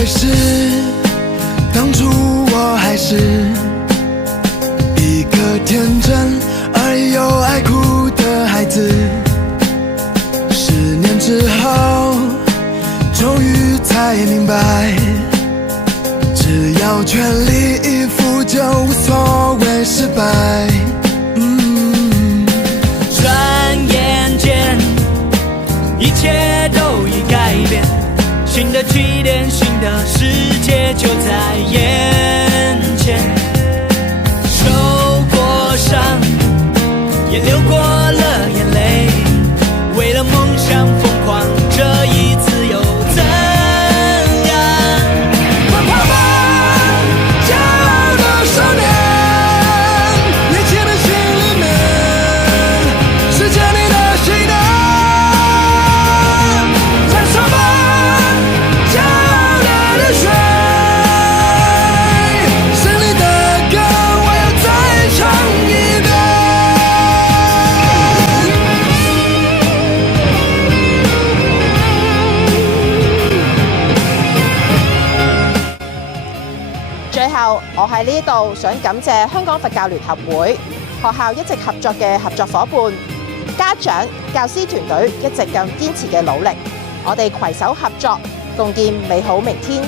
来时，当初我还是一个天真而又爱哭的孩子。10年之后，终于才明白，只要全力以赴就无所谓失败。转眼间，一切都已改变，新的起点，新的世界就在眼前。受过伤，也流过了眼泪，为了梦想疯狂，这一次又怎样？奔跑吧，骄傲的少年，年轻的心里面，实现你的信念。享受吧，骄傲的热血，是你的歌，我要再唱一遍。最後，我喺呢度想感謝香港佛教聯合會、學校一直合作嘅合作伙伴、家長、教師團隊一直咁堅持嘅努力，我哋攜手合作，共建美好明天。